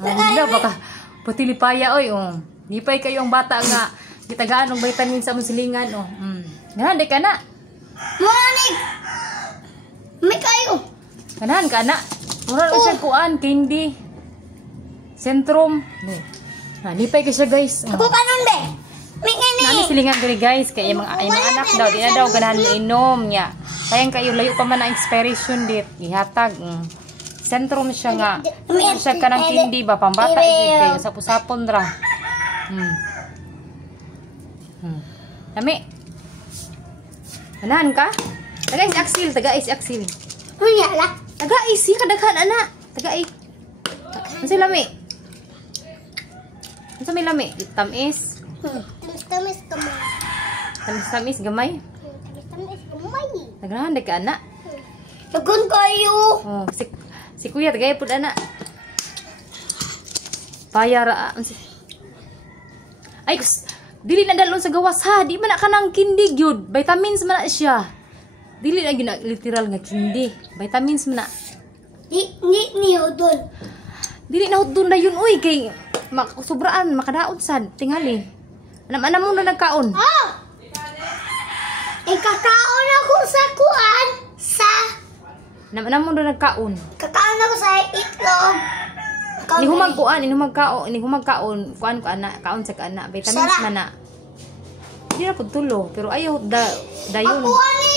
Hala, baka patilipaya oy. Lipay kayo ang bata nga gitagaan og vitamin sa musilingan Ganahan di ka na. Manig. May kayo. Ganahan ka na. Mura siya kuan, candy. Sentrum. Lipay ka siya guys. Ako kanon be. May kani. Nani silingan diri guys kay mga anak daw di na daw ganahan inom nya. Kayang kayo layo pa man ang expiration date ihatag. Sentrum siya nga. Siya ka ng candy ba pambata kayo sa pusapon ra. Dami. Ganahan ka? Taga-is aksil, taga-is aksil. Unyala. Taga-is, kadaghan ana. Taga-is. Ano lami? Ano may lami? Tamis. Tamis kamay. Tamis gamay. Tamis kamay. Tagaan ka ana. Tagon kayo. Si kuya tagay pud ana. Payara. Ay, dili na dalon sa gawas ha. Di man na kanang kindi gyud. Vitamins man na siya. Dili na gina literal nga kindi. Vitamins man na. Ni hodon. Dili na hodon na yun uy kay sobraan makadaot sad tingali. Anam mo na nagkaon. Kakaon ako sa kuan sa. Anam mo na nagkaon. Kakaon ako sa itlog. Ini humagkaon, kuan ko ana, kaon sa kana, vitamins man na. Di na pud tulo, pero ayaw dayon. Kuan ni